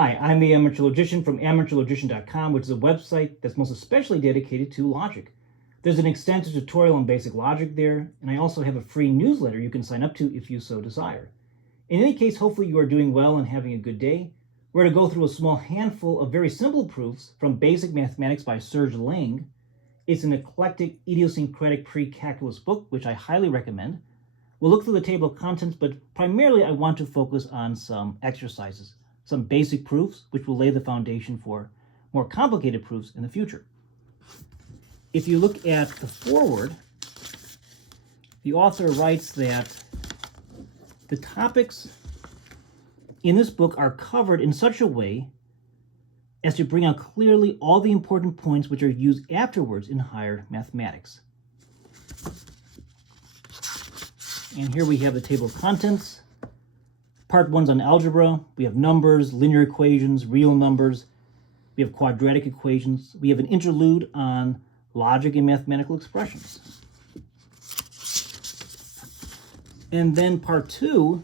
Hi, I'm the Amateur Logician from amateurlogician.com, which is a website that's most especially dedicated to logic. There's an extensive tutorial on basic logic there, and I also have a free newsletter you can sign up to if you so desire. In any case, hopefully you are doing well and having a good day. We're going to go through a small handful of very simple proofs from Basic Mathematics by Serge Lang. It's an eclectic, idiosyncratic pre-calculus book, which I highly recommend. We'll look through the table of contents, but primarily I want to focus on some exercises, some basic proofs, which will lay the foundation for more complicated proofs in the future. If you look at the foreword, the author writes that the topics in this book are covered in such a way as to bring out clearly all the important points which are used afterwards in higher mathematics. And here we have the table of contents. Part 1's on algebra. We have numbers, linear equations, real numbers. We have quadratic equations. We have an interlude on logic and mathematical expressions. And then part 2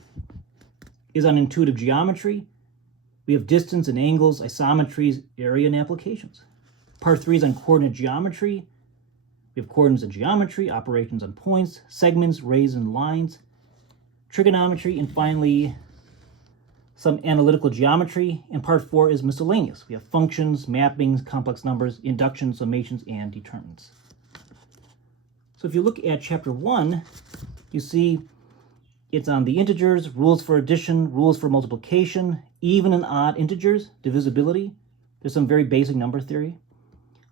is on intuitive geometry. We have distance and angles, isometries, area, and applications. Part 3 is on coordinate geometry. We have coordinates and geometry, operations on points, segments, rays, and lines, trigonometry, and finally some analytical geometry. And part 4 is miscellaneous. We have functions, mappings, complex numbers, inductions, summations, and determinants. So if you look at chapter 1, you see it's on the integers, rules for addition, rules for multiplication, even and odd integers, divisibility. There's some very basic number theory,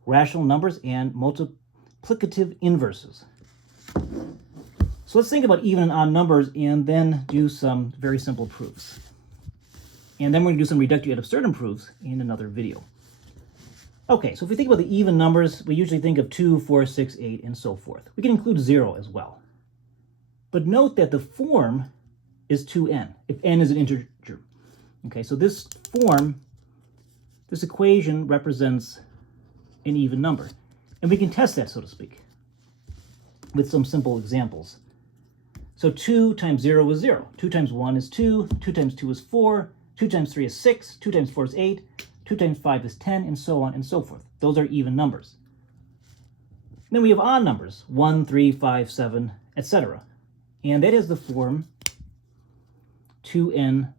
rational numbers, and multiplicative inverses. So let's think about even and odd numbers and then do some very simple proofs. And then we're going to do some reductio ad absurdum proofs in another video. Okay, so if we think about the even numbers, we usually think of 2, 4, 6, 8, and so forth. We can include 0 as well. But note that the form is 2n, if n is an integer. Okay, so this form, this equation represents an even number. And we can test that, so to speak, with some simple examples. So 2 times 0 is 0. 2 times 1 is 2. 2 times 2 is 4. 2 times 3 is 6. 2 times 4 is 8. 2 times 5 is 10, and so on and so forth. Those are even numbers. Then we have odd numbers, 1, 3, 5, 7, etc. And that is the form 2n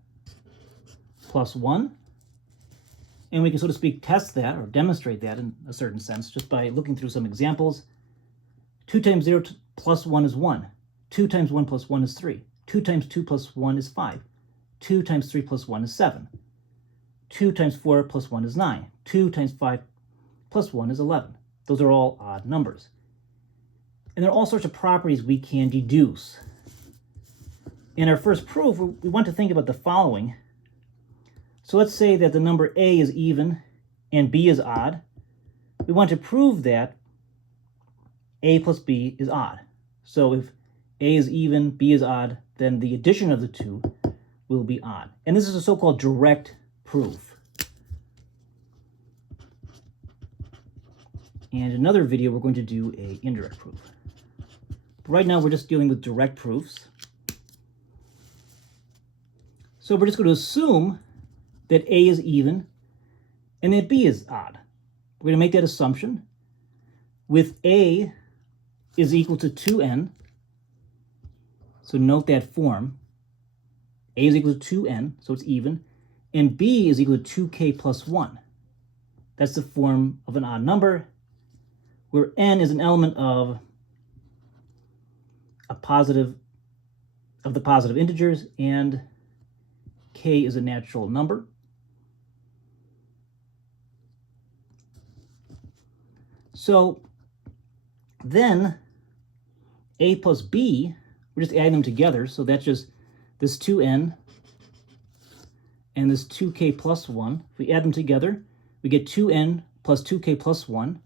plus 1. And we can, so to speak, test that or demonstrate that in a certain sense just by looking through some examples. 2 times 0 plus 1 is 1. 2 times 1 plus 1 is 3. 2 times 2 plus 1 is 5. 2 times 3 plus 1 is 7. 2 times 4 plus 1 is 9. 2 times 5 plus 1 is 11. Those are all odd numbers. And there are all sorts of properties we can deduce. In our first proof, we want to think about the following. So let's say that the number a is even and b is odd. We want to prove that a plus b is odd. So if a is even, b is odd, then the addition of the two will be odd. And this is a so-called direct proof. And in another video, we're going to do an indirect proof. But right now, we're just dealing with direct proofs. So we're just going to assume that a is even and that b is odd. We're going to make that assumption with a is equal to 2n. So note that form. A is equal to 2n, so it's even, and b is equal to 2k plus 1. That's the form of an odd number, where n is an element of the positive integers, and k is a natural number. So then a plus b, we're just adding them together, so that's just this 2n and this 2k plus 1. If we add them together, we get 2n plus 2k plus 1.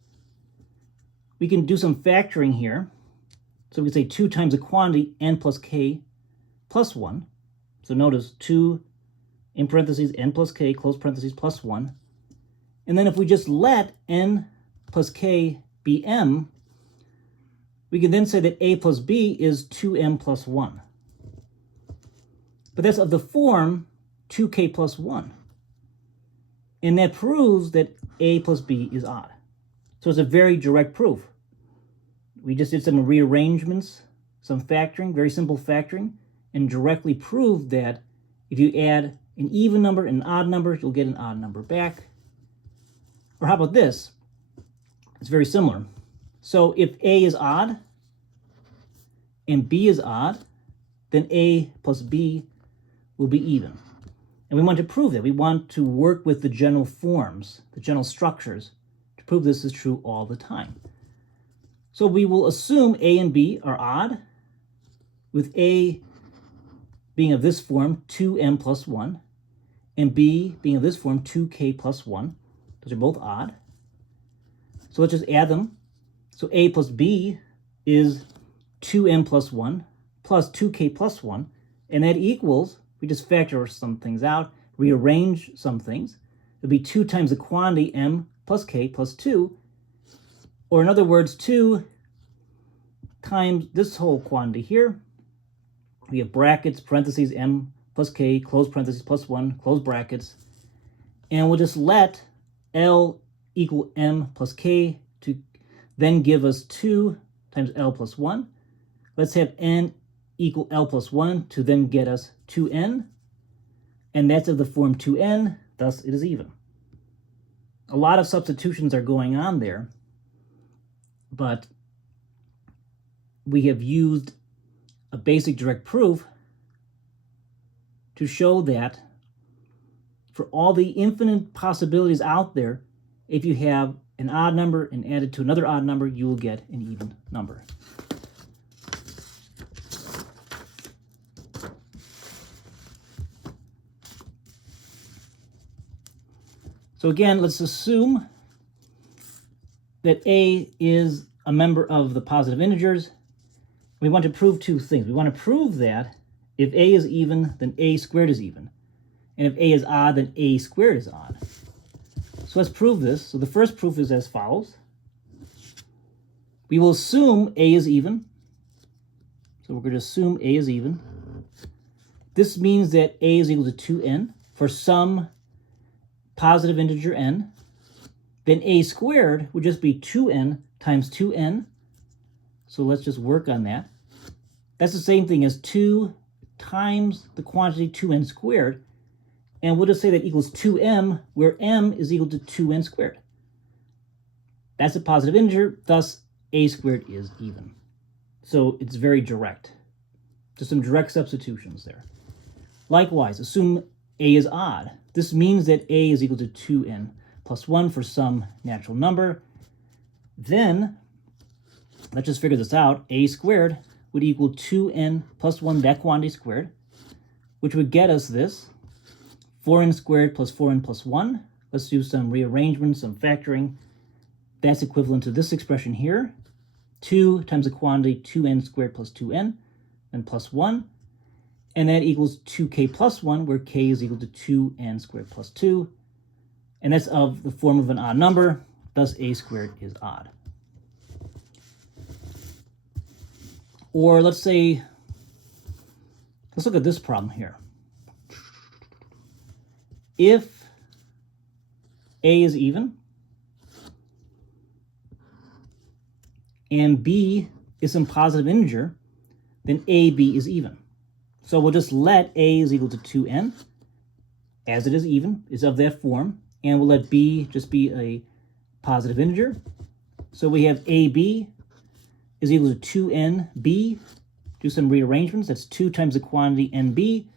We can do some factoring here. So we can say 2 times the quantity n plus k plus 1. So notice 2 in parentheses n plus k, close parentheses, plus 1. And then if we just let n plus k be m, we can then say that a plus b is 2m plus 1. But that's of the form 2k plus 1. And that proves that a plus b is odd. So it's a very direct proof. We just did some rearrangements, some factoring, very simple factoring, and directly proved that if you add an even number and an odd number, you'll get an odd number back. Or how about this? It's very similar. So if a is odd and b is odd, then a plus b will be even. And we want to prove that. We want to work with the general forms, the general structures, to prove this is true all the time. So we will assume a and b are odd, with a being of this form, 2m plus 1, and b being of this form, 2k plus 1. Those are both odd. So let's just add them. So a plus b is 2m plus 1 plus 2k plus 1, and that equals, we just factor some things out, rearrange some things. It'll be 2 times the quantity m plus k plus 2, or in other words, 2 times this whole quantity here. We have brackets, parentheses, m plus k, close parentheses, plus 1, close brackets. And we'll just let L equal m plus k to then give us 2 times L plus 1. Let's have n equal L plus 1 to then get us 2n. And that's of the form 2n, thus it is even. A lot of substitutions are going on there, but we have used a basic direct proof to show that for all the infinite possibilities out there, if you have an odd number and add it to another odd number, you will get an even number. So again, let's assume that a is a member of the positive integers. We want to prove two things. We want to prove that if a is even, then a squared is even. And if a is odd, then a squared is odd. So let's prove this. So the first proof is as follows. We will assume a is even. So we're going to assume a is even. This means that a is equal to 2n for some positive integer n. Then a squared would just be 2n times 2n. So let's just work on that. That's the same thing as 2 times the quantity 2n squared. And we'll just say that equals 2m, where m is equal to 2n squared. That's a positive integer, thus a squared is even. So it's very direct. Just some direct substitutions there. Likewise, assume a is odd. This means that a is equal to 2n plus 1 for some natural number. Then, let's just figure this out. A squared would equal 2n plus 1, that quantity squared, which would get us this, 4n squared plus 4n plus 1. Let's do some rearrangement, some factoring. That's equivalent to this expression here. 2 times the quantity 2n squared plus 2n, and plus 1. And that equals 2k plus 1, where k is equal to 2n squared plus 2. And that's of the form of an odd number, thus a squared is odd. Or let's say, let's look at this problem here. If a is even and b is some positive integer, then ab is even. So we'll just let a is equal to 2n, as it is even, is of that form, and we'll let b just be a positive integer. So we have ab is equal to 2nb. Do some rearrangements. That's 2 times the quantity nb,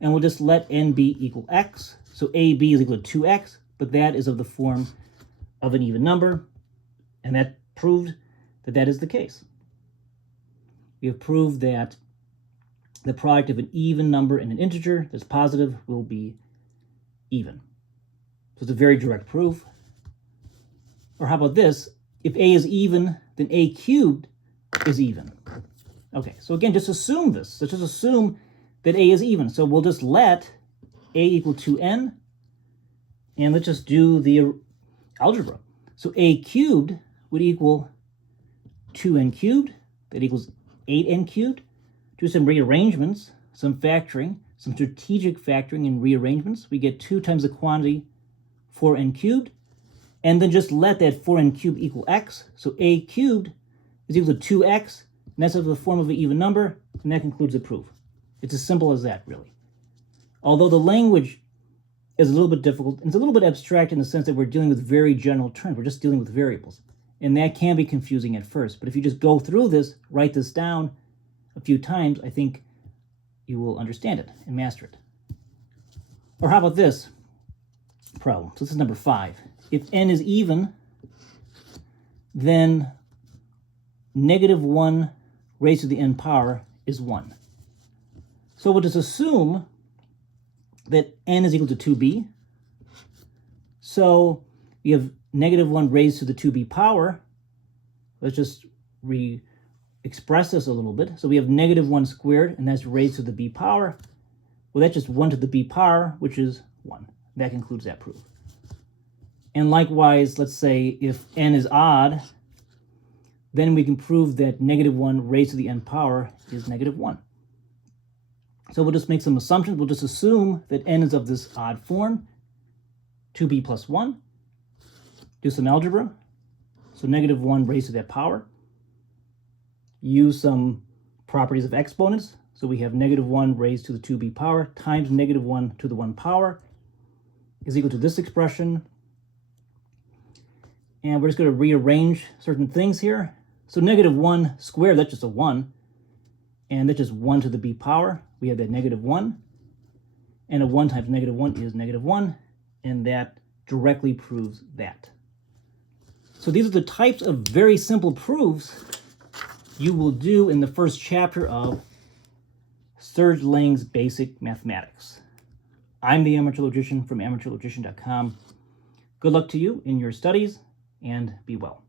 and we'll just let nb equal x. So ab is equal to 2x, but that is of the form of an even number, and that proved that that is the case. We have proved that the product of an even number and an integer that's positive will be even. So it's a very direct proof. Or how about this? If a is even, then a cubed is even. Okay, so again, just assume this. Let's just assume that a is even. So we'll just let a equal 2n, and let's just do the algebra. So a cubed would equal 2n cubed. That equals 8n cubed. Do some rearrangements, some factoring, some strategic factoring and rearrangements. We get 2 times the quantity 4n cubed, and then just let that 4n cubed equal x. So a cubed is equal to 2x, and that's in the form of an even number, and that concludes the proof. It's as simple as that, really. Although the language is a little bit difficult, it's a little bit abstract in the sense that we're dealing with very general terms. We're just dealing with variables. And that can be confusing at first. But if you just go through this, write this down a few times, I think you will understand it and master it. Or how about this problem? So this is number 5. If n is even, then -1 raised to the n power is 1. So we'll just assume that n is equal to 2b. So we have -1 raised to the 2b power. Let's just express this a little bit. So we have -1 squared, and that's raised to the b power. Well, that's just 1 to the b power, which is 1. That concludes that proof. And likewise, let's say if n is odd, then we can prove that -1 raised to the n power is -1. So we'll just make some assumptions. We'll just assume that n is of this odd form, 2b plus 1. Do some algebra. So -1 raised to that power. Use some properties of exponents. So we have -1 raised to the 2b power times -1 to the 1 power is equal to this expression. And we're just going to rearrange certain things here. So -1 squared, that's just a 1. And that's just 1 to the b power. We have that -1. And a 1 times -1 is -1. And that directly proves that. So these are the types of very simple proofs you will do in the first chapter of Serge Lang's Basic Mathematics. I'm the Amateur Logician from amateurlogician.com. Good luck to you in your studies, and be well.